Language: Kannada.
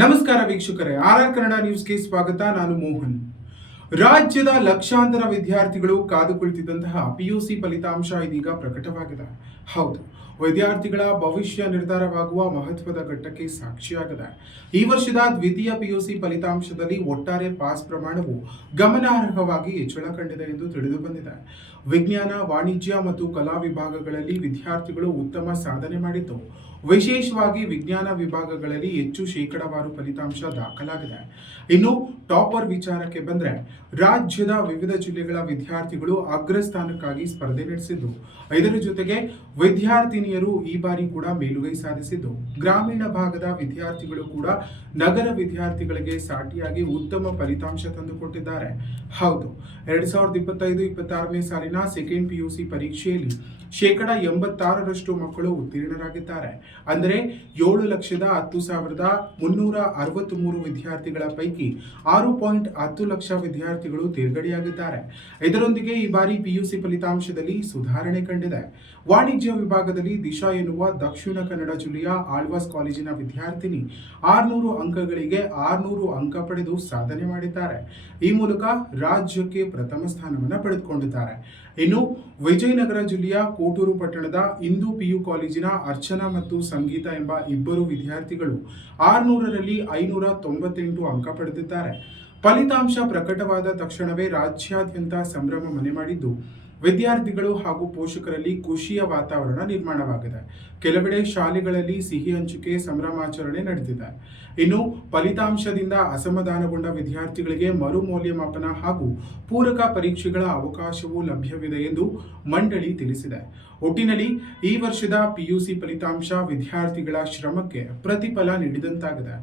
ನಮಸ್ಕಾರ ವೀಕ್ಷಕರೇ, ಆರ್ ಕನ್ನಡ ನ್ಯೂಸ್ಗೆ ಸ್ವಾಗತ. ನಾನು ಮೋಹನ್. ರಾಜ್ಯದ ಲಕ್ಷಾಂತರ ವಿದ್ಯಾರ್ಥಿಗಳು ಕಾದು ಕುಳಿತಿದ್ದಂತಹ ಪಿಯುಸಿ ಫಲಿತಾಂಶ ಇದೀಗ ಪ್ರಕಟವಾಗಿದೆ. ಹೌದು, ವಿದ್ಯಾರ್ಥಿಗಳ ಭವಿಷ್ಯ ನಿರ್ಧಾರವಾಗುವ ಮಹತ್ವದ ಘಟ್ಟಕ್ಕೆ ಸಾಕ್ಷಿಯಾಗಿದೆ. ಈ ವರ್ಷದ ದ್ವಿತೀಯ ಪಿಯುಸಿ ಫಲಿತಾಂಶದಲ್ಲಿ ಒಟ್ಟಾರೆ ಪಾಸ್ ಪ್ರಮಾಣವು ಗಮನಾರ್ಹವಾಗಿ ಹೆಚ್ಚಳ ಕಂಡಿದೆ ಎಂದು ತಿಳಿದು ಬಂದಿದೆ. ವಿಜ್ಞಾನ, ವಾಣಿಜ್ಯ ಮತ್ತು ಕಲಾ ವಿಭಾಗಗಳಲ್ಲಿ ವಿದ್ಯಾರ್ಥಿಗಳು ಉತ್ತಮ ಸಾಧನೆ ಮಾಡಿದ್ದು, ವಿಶೇಷವಾಗಿ ವಿಜ್ಞಾನ ವಿಭಾಗಗಳಲ್ಲಿ ಹೆಚ್ಚು ಶೇಕಡಾವಾರು ಫಲಿತಾಂಶ ದಾಖಲಾಗಿದೆ. ಇನ್ನು ಟಾಪರ್ ವಿಚಾರಕ್ಕೆ ಬಂದರೆ, ರಾಜ್ಯದ ವಿವಿಧ ಜಿಲ್ಲೆಗಳ ವಿದ್ಯಾರ್ಥಿಗಳು ಅಗ್ರಸ್ಥಾನಕ್ಕಾಗಿ ಸ್ಪರ್ಧೆ ನಡೆಸಿದ್ದು, ಇದರ ಜೊತೆಗೆ ವಿದ್ಯಾರ್ಥಿನಿಯರು ಈ ಬಾರಿ ಕೂಡ ಮೇಲುಗೈ ಸಾಧಿಸಿದ್ದು, ಗ್ರಾಮೀಣ ಭಾಗದ ವಿದ್ಯಾರ್ಥಿಗಳು ಕೂಡ ನಗರ ವಿದ್ಯಾರ್ಥಿಗಳಿಗೆ ಸಾಟಿಯಾಗಿ ಉತ್ತಮ ಫಲಿತಾಂಶ ತಂದುಕೊಟ್ಟಿದ್ದಾರೆ. ಹೌದು, 2025-26ನೇ ಸಾಲಿನ ಸೆಕೆಂಡ್ ಪಿಯುಸಿ ಪರೀಕ್ಷೆಯಲ್ಲಿ 86% ಮಕ್ಕಳು ಉತ್ತೀರ್ಣರಾಗಿದ್ದಾರೆ. ಅಂದರೆ 7,10,363 ವಿದ್ಯಾರ್ಥಿಗಳ ಪೈಕಿ 6.10 ಲಕ್ಷ ವಿದ್ಯಾರ್ಥಿಗಳು ತೇರ್ಗಡೆಯಾಗಿದ್ದಾರೆ. ಇದರೊಂದಿಗೆ ಈ ಬಾರಿ ಪಿಯುಸಿ ಫಲಿತಾಂಶದಲ್ಲಿ ಸುಧಾರಣೆ ಕಂಡಿದೆ. ವಾಣಿಜ್ಯ ವಿಭಾಗದಲ್ಲಿ ದಿಶಾ ಎನ್ನುವ ದಕ್ಷಿಣ ಕನ್ನಡ ಜಿಲ್ಲೆಯ ಆಳ್ವಾಸ್ ಕಾಲೇಜಿನ ವಿದ್ಯಾರ್ಥಿನಿ 600 ಅಂಕಗಳಿಗೆ 600 ಅಂಕ ಪಡೆದು ಸಾಧನೆ ಮಾಡಿದ್ದಾರೆ. ಈ ಮೂಲಕ ರಾಜ್ಯಕ್ಕೆ ಪ್ರಥಮ ಸ್ಥಾನವನ್ನು ಪಡೆದುಕೊಂಡಿದ್ದಾರೆ. ಇನ್ನು ವಿಜಯನಗರ ಜಿಲ್ಲೆಯ ಕೋಟೂರು ಪಟ್ಟಣದ ಇಂದು ಪಿಯು ಕಾಲೇಜಿನ ಅರ್ಚನಾ ಮತ್ತು ಸಂಗೀತ ಎಂಬ ಇಬ್ಬರು ವಿದ್ಯಾರ್ಥಿಗಳು 600ರಲ್ಲಿ 598 ಅಂಕ ಪಡೆದಿದ್ದಾರೆ. ಫಲಿತಾಂಶ ಪ್ರಕಟವಾದ ತಕ್ಷಣವೇ ರಾಜ್ಯಾದ್ಯಂತ ಸಂಭ್ರಮ ಮನೆ ಮಾಡಿದ್ದು, ವಿದ್ಯಾರ್ಥಿಗಳು ಹಾಗೂ ಪೋಷಕರಲ್ಲಿ ಖುಷಿಯ ವಾತಾವರಣ ನಿರ್ಮಾಣವಾಗಿದೆ. ಕೆಲವೆಡೆ ಶಾಲೆಗಳಲ್ಲಿ ಸಿಹಿ ಹಂಚಿಕೆ ಸಂಭ್ರಮಾಚರಣೆ ನಡೆದಿದೆ. ಇನ್ನು ಫಲಿತಾಂಶದಿಂದ ಅಸಮಾಧಾನಗೊಂಡ ವಿದ್ಯಾರ್ಥಿಗಳಿಗೆ ಮರು ಮೌಲ್ಯಮಾಪನ ಹಾಗೂ ಪೂರಕ ಪರೀಕ್ಷೆಗಳ ಅವಕಾಶವೂ ಲಭ್ಯವಿದೆ ಎಂದು ಮಂಡಳಿ ತಿಳಿಸಿದೆ. ಒಟ್ಟಿನಲ್ಲಿ ಈ ವರ್ಷದ ಪಿಯುಸಿ ಫಲಿತಾಂಶ ವಿದ್ಯಾರ್ಥಿಗಳ ಶ್ರಮಕ್ಕೆ ಪ್ರತಿಫಲ ನೀಡಿದಂತಾಗಿದೆ.